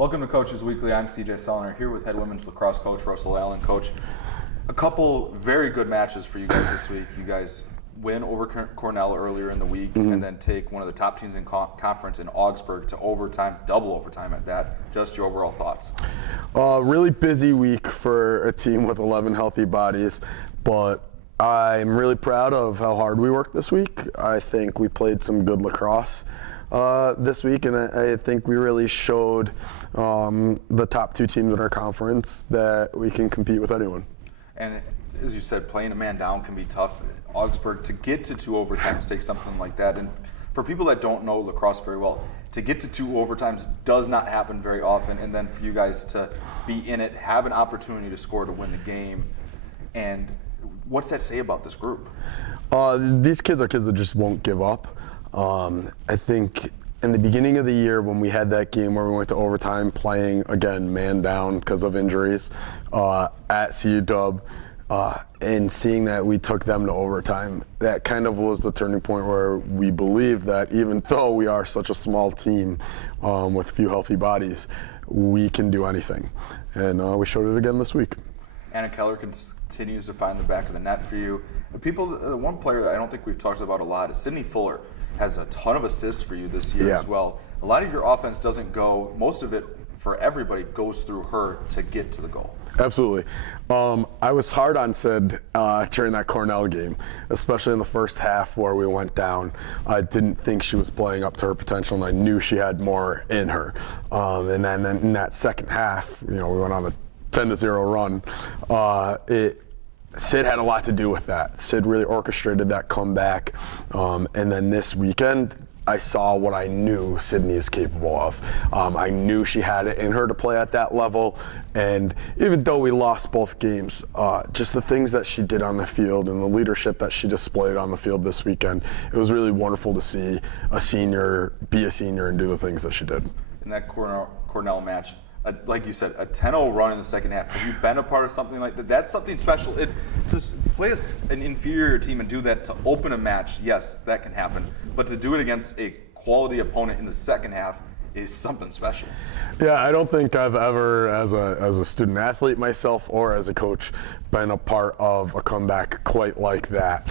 Welcome to Coaches Weekly. I'm CJ Sellner here with head women's lacrosse coach Russell Allen. Coach, a couple very good matches for you guys this week. You guys win over Cornell earlier in the week and then take one of the top teams in conference in Augsburg to overtime, double overtime at that. Just your overall thoughts. Really busy week for a team with 11 healthy bodies, but I'm really proud of how hard we worked this week. I think we played some good lacrosse this week, and I think we really showed the top two teams in our conference that we can compete with anyone. And as you said, playing a man down can be tough. Augsburg, to get to two overtimes takes something like that. And for people that don't know lacrosse very well, to get to two overtimes does not happen very often. And then for you guys to be in it, have an opportunity to score to win the game. And what's that say about this group? These kids are kids that just won't give up. I think in the beginning of the year when we had that game where we went to overtime playing, again, man down because of injuries at CU-Dub, and seeing that we took them to overtime, that kind of was the turning point where we believed that even though we are such a small team with few healthy bodies, we can do anything. And we showed it again this week. Anna Keller continues to find the back of the net for you. One player I don't think we've talked about a lot is Sydney Fuller. Has a ton of assists for you this year as well. A lot of your offense doesn't go, most of it for everybody goes through her to get to the goal. Absolutely. I was hard on Sid during that Cornell game, especially in the first half where we went down. I didn't think she was playing up to her potential, and I knew she had more in her. And then in that second half, we went on a 10-0 run. Sid had a lot to do with that. Sid really orchestrated that comeback. And then this weekend, I saw what I knew Sydney is capable of. I knew she had it in her to play at that level. And even though we lost both games, just the things that she did on the field and the leadership that she displayed on the field this weekend, it was really wonderful to see a senior be a senior and do the things that she did. In that Cornell match, like you said, a 10-0 run in the second half. Have you been a part of something like that? That's something special. To play an inferior team and do that to open a match, yes, that can happen. But to do it against a quality opponent in the second half is something special. Yeah, I don't think I've ever, as a student athlete myself or as a coach, been a part of a comeback quite like that.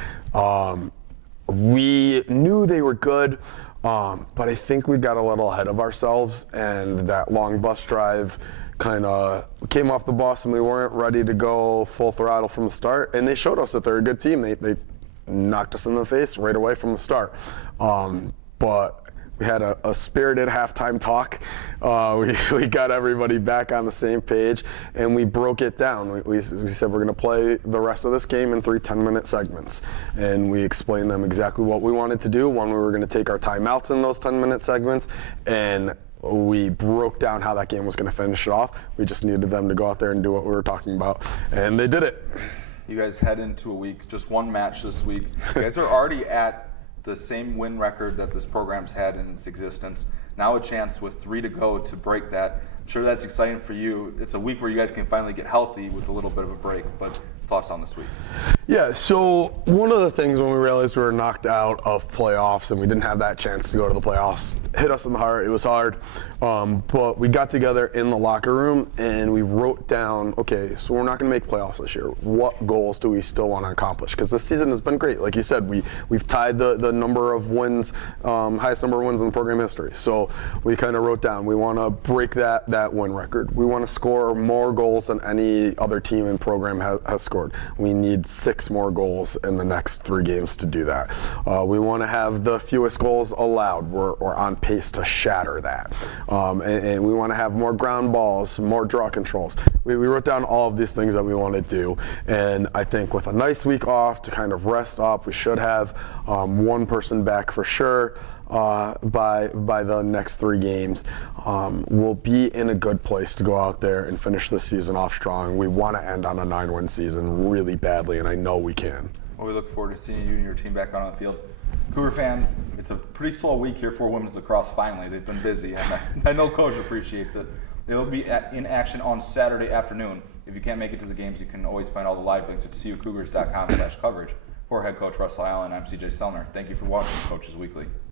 We knew they were good. But I think we got a little ahead of ourselves, and that long bus drive kind of came off the bus, and we weren't ready to go full throttle from the start. And they showed us that they're a good team. They knocked us in the face right away from the start. But we had a spirited halftime talk. We got everybody back on the same page, and we broke it down. We said we're going to play the rest of this game in 3 10-minute segments. And we explained them exactly what we wanted to do. One, we were going to take our timeouts in those 10-minute segments, and we broke down how that game was going to finish it off. We just needed them to go out there and do what we were talking about, and they did it. You guys head into a week, just one match this week. You guys are already at the same win record that this program's had in its existence. Now a chance with 3 to go to break that. I'm sure that's exciting for you. It's a week where you guys can finally get healthy with a little bit of a break, but thoughts on this week? Yeah, so one of the things when we realized we were knocked out of playoffs and we didn't have that chance to go to the playoffs hit us in the heart. It was hard, but we got together in the locker room and we wrote down, okay, so we're not going to make playoffs this year. What goals do we still want to accomplish? Because this season has been great. Like you said, we've tied the number of wins, highest number of wins in program history. So we kind of wrote down, we want to break that win record. We want to score more goals than any other team in program has scored. We need 6 more goals in the next 3 games to do that. We want to have the fewest goals allowed. We're on pace to shatter that. And we want to have more ground balls, more draw controls. We wrote down all of these things that we want to do. And I think with a nice week off to kind of rest up, we should have one person back for sure by the next 3 games. We'll be in a good place to go out there and finish this season off strong. We want to end on a 9-win season really badly, and I know we can. Well, we look forward to seeing you and your team back on the field. Cougar fans, it's a pretty slow week here for women's lacrosse finally. They've been busy, and I know Coach appreciates it. They'll be in action on Saturday afternoon. If you can't make it to the games, you can always find all the live links at cucougars.com/coverage. For head coach Russell Allen, I'm CJ Sellner. Thank you for watching Coaches Weekly.